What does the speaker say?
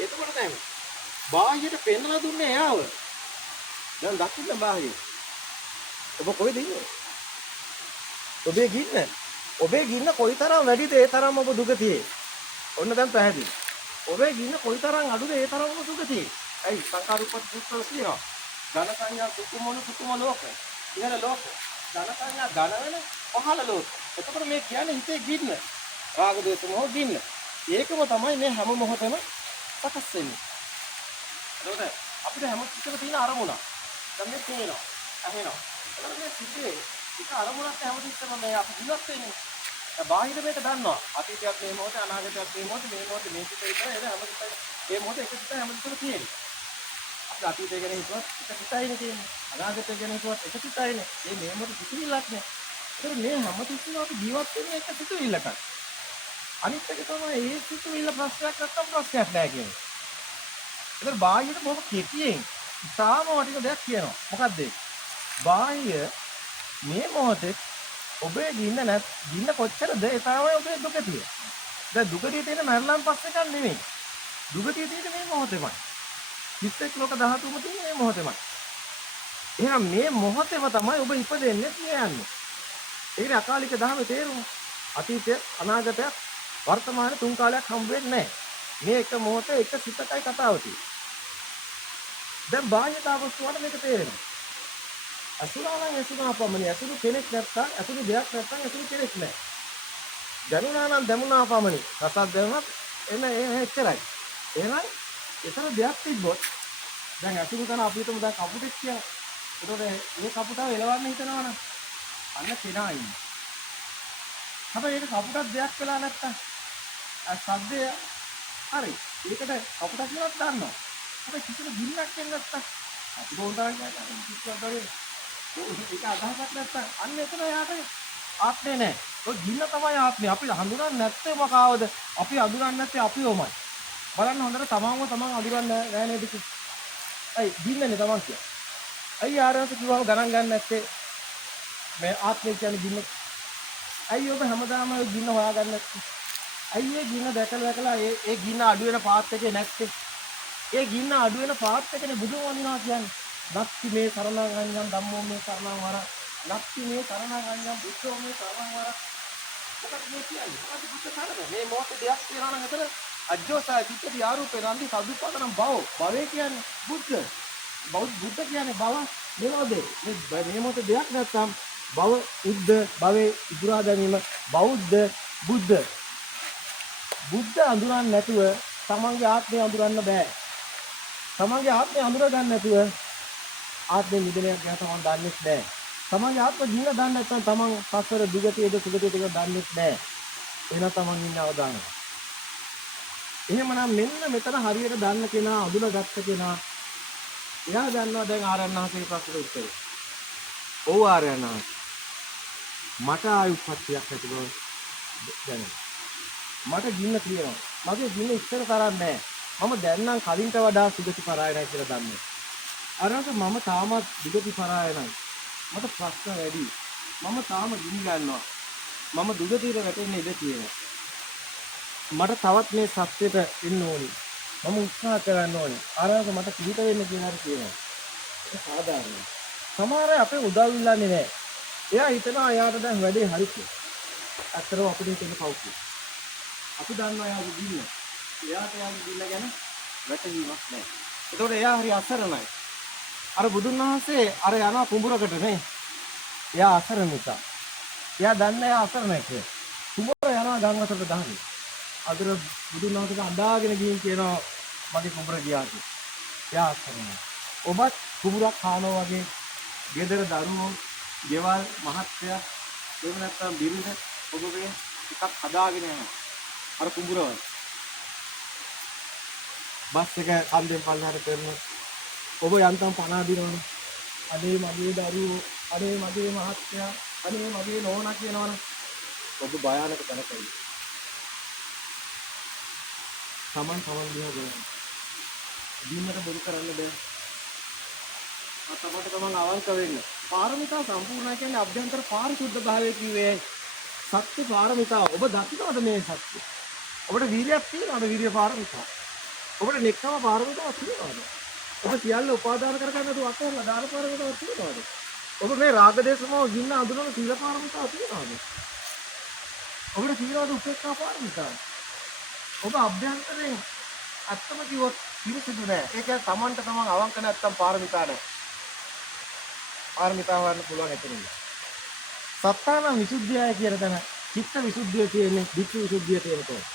එතකොට දැන් බාහිරට පෙන්නලා දුන්නේ එයාව. දැන් දකින්න බාහිර. ඔබ කොහෙද ඉන්නේ? ඔබේ ගින්න කොයිතරම් වැඩිද ඒ තරම් ඔබ දුගතියේ. ඔන්න දැන් පැහැදිලි. ඔබේ ගින්න කොයිතරම් අඩුද ඒ තරම් ඔබ දුගතියේ. ඇයි සංකාරූපත් සූත්‍රය කියනවා. ඝන සංඥා සුකුම ලෝක. ඉහළ ලෝක. ඝන සංඥා ඝන වෙන පහළ ලෝක. එතකොට මේ කියන්නේ හිතේ ගින්න. රාග දේශ මොහ ගින්න. ඒකම තමයි මේ හැම මොහොතෙම සකස් වෙන්නේ. එතකොට අපිට හැම චිත්තෙම තියෙන අරමුණ. දැන් මේ තේනවා. ඇහෙනවා. එතකොට මේ සිිතේ එක අරමුණක් හැමතිස්සෙම මේ අපි ජීවත් වෙන්නේ. බාහිර මේක දන්නවා. අතීතයක් මේ මොහොතේ අනාගතයක් මේ මොහොතේ මේ චිත්ත විතර එද හැමතිස්සෙම මේ මොහොතේ එක චිත්ත හැමතිස්සෙම තියෙන්නේ. අපි අතීතය ගැන හිතුවත් එක චිත්තයිනේ තියෙන්නේ. අනාගතය ගැන හිතුවත් එක චිත්තයිනේ. මේ මොහොතේ සිතිවිල්ලක් නෑ. ඒතර මේ හැමතිස්සෙම අපි ජීවත් වෙන්නේ එක සිතිවිල්ලකට. අනිත් එක තමයි මේ සිතිවිල්ල ප්‍රශ්නයක් නැත්තම් ප්‍රශ්නයක් නෑ කියන්නේ. ඒතර බාහිරට බොහොම කෙටියෙන් ඉතාම වටින දෙයක් කියනවා. මොකක්ද ඒ? බාහිර මේ මොහොතේ ඔබේ ගින්න කොච්චරද ඒ තමයි ඔබේ දුකතිය. දැන් දුකතිය තියෙන මරණයන් පස්සේ කන් නෙමෙයි. දුකතිය තියෙන්නේ මේ මොහොතේමයි. චිත්තේ ලෝක ධාතුම තියෙන්නේ මේ මොහොතේමයි. එහෙනම් මේ මොහොතේම තමයි ඔබ ඉපදෙන්නේ කියන්නේ. ඒකේ අකාලික ධර්ම තේරුම. අතීතය අනාගතය වර්තමාන තුන් කාලයක් හම්බ වෙන්නේ නැහැ. මේ එක මොහොතේ එක සිතකයි කතාව තියෙන්නේ. දැන් බාහ්‍ය තාපස්තුවට මේක තේරෙනවා. අසුරානම් ඇසුනා පමණි. අසුරු කෙනෙක් නැත්තම් අසුරු දෙයක් නැත්තම් අසුරු කෙනෙක් නැහැ. දැනුණා නම් දැනුණා පමණි. රසක් දැනුණත් එච්චරයි. එහෙනම් ඒතර දෙයක් තිබ්බොත් දැන් අසුරු කරන අපි හිතමු දැන් කපුටෙක් කියලා. ඒතකොට මේ කපුටව එලවන්න හිතනවනම් අන්න කෙනා ඉන්නේ. හැබැයි ඒක කපුටක් දෙයක් වෙලා නැත්තම් සද්දය හරි. ඒකට කපුටක් කියලාත් දන්නවා. හැබැයි කිසිම ගින්නක් එන්නේ නැත්තම් අපි කොහොමද කියන්නේ ඒක අදහසක් නැත්තම් අන්න එතන යාට ආත්මේ නැහැ. ඔය ගින්න තමයි ආත්මේ. අපි හඳුනන්නේ නැත්තේ මොකවද? අපි හඳුනන්නේ නැත්තේ අපිවමයි. බලන්න හොඳට තමන්ව තමන් හඳුනන්නේ නැහැ නේද කිව්ව. ඇයි ගින්නනේ තමන් කියන්නේ. ඇයි ආරංශ කිව්වම ගණන් ගන්න නැත්තේ මේ ආත්මේ කියන්නේ ගින්න. ඇයි ඔබ හැමදාම ඔය ගින්න හොයාගන්නේ නැත්තේ? ඇයි ඒ ගින්න දැකලා ඒ ගින්න අඩු වෙන පාත් එකේ නැත්තේ? ඒ ගින්න අඩු වෙන පාත් එකනේ බුදුන් වඳිනවා කියන්නේ. නක්ති මේ සරණං අඤ්ඤං ධම්මෝ මේ සරණං වර. නක්ති මේ සරණං අඤ්ඤං බුද්ධෝ මේ සරණං වර. මොකක්ද මේ කියන්නේ? මොකද බුද්ධ සරණ? මේ මොහොතේ දෙයක් තියනවා නම් එතන අජ්ජෝසාය පිටති ආරූපේ නන්දි සදුප්පතනම් භව කියන්නේ බුද්ධ. බුද්ධ කියන්නේ භව නෙමෙයිද? මේ මොහොතේ දෙයක් නැත්නම් භව උද්ද භවේ ඉදුරා ගැනීම බුද්ධ අඳුරන්නේ නැතුව තමන්ගේ ආත්මය අඳුරන්න බෑ. තමන්ගේ ආත්මය අඳුර ගන්න නැතුව ආත්මෙ නිදනයක් ගැන තමන් දන්නේ නැහැ. තමන්ගේ ආත්ම ජීවිත දන්නේ නැත්නම් තමන් සසර දුගතියද සුගතියද කියලා දන්නේ නැහැ. එහෙනම් තමන් ඉන්නේ අවදානම. එහෙමනම් මෙන්න මෙතන හරියට දන්න කෙනා අඳුනගත්ත කෙනා එයා දන්නවා දැන් ආරණ්‍යහසේ ප්‍රශ්නෙට උත්තරේ. ඔව් ආරණ්‍යහස. මට ආයුප්පත්තියක් ඇති බව දැනෙනවා. මට ගින්න තියෙනවා. මගේ ගින්න ඉස්සර තරම් නැහැ. මම දැන් නම් කලින්ට වඩා සුගති පරායනයි කියලා දන්නවා. අරක මම තාමත් දුගති පරායනයි. මට ප්‍රශ්න වැඩි. මම තාම ගිනි ගන්නවා. මම දුගතියට වැටෙන්න ඉඩ තියෙනවා. මට තවත් මේ සත්‍යයට එන්න ඕනි. මම උත්සාහ කරන්න ඕනි. අරක මට පිළිත වෙන්න කියලා කියනවා. ඒක සාධාරණයි. සමහර අය අපේ උදව් ඉල්ලන්නේ නැහැ. එයා හිතනවා එයාට දැන් වැඩේ හරි කියලා. අත්‍තරව අපිට තියෙන කවුද? අපි දන්නවා එයාගේ ගින්න. එයාට එයාගේ ගින්න ගැන වැටහීමක් නැහැ. ඒතකොට එයා හරි අසරණයි. අර බුදුන් වහන්සේ අර යනවා කුඹරකට නේ. එයා අසරණ නිසා. එයා දන්නේ එයා අසරණයි කියලා. කුඹර යනවා ගංගාසට ගහන්නේ. අදර බුදුන් වහන්සේට අඬාගෙන ගිහින් කියනවා මගේ කුඹර ගියා කියලා. එයා අසරණයි. ඔබත් කුඹරක් කානවා වගේ ගෙදර දරුවෝ, ගෙවල්, මහත්ය, එහෙම නැත්නම් බිරිඳ ඔබ මේ එකක් හදාගෙන යනවා. අර කුඹරවල. බස් එක කන්දෙන් පල්ලහට කරනවා. ඔබ යන්තම් පණ අදිනවනේ. අනේ මගේ දරුවෝ, අනේ මගේ මහත්තයා, අනේ මගේ නෝනා කියනවනේ. ඔබ භයානක තැනකයි. තමන් දිහා බලන්න. දින්නට බොරු කරන්න බෑ. තමන් අවංක වෙන්න. පාරමිතා සම්පූර්ණයි කියන්නේ අභ්‍යන්තර පාරිශුද්ධ භාවය කිව්වේ. සත්‍ය පාරමිතා. ඔබ දකින්නවද මේ සත්‍ය? ඔබට වීර්යයක් තියෙනවද? වීර්ය පාරමිතා. ඔබට නෙක්ඛම්ම පාරමිතාවක් තියෙනවද? ඔබ සියල්ල උපාදාන කරගන්න නේද අත්හැරලා දාන පාරමිතාවක් තියෙනවද? ඔබ මේ රාග දේශ මොහ ගින්න අඳුනන සීල පාරමිතාවක් තියෙනවද? ඔබට තියෙනවද උපේක්ඛා පාරමිතාව? ඔබ අභ්‍යන්තරයෙන් අත්තම කිව්වොත් පිරිසිදු නෑ. ඒ කියන්නේ Tamanට තමන් අවංක නැත්තම් පාරමිතා නෑ. පාරමිතා වන්න පුළුවන් එතනින්. සත්තාන විසුද්ධියයි කියන තැන චිත්ත විසුද්ධිය කියන්නේ ධිට්ඨි විසුද්ධිය කියන තැන.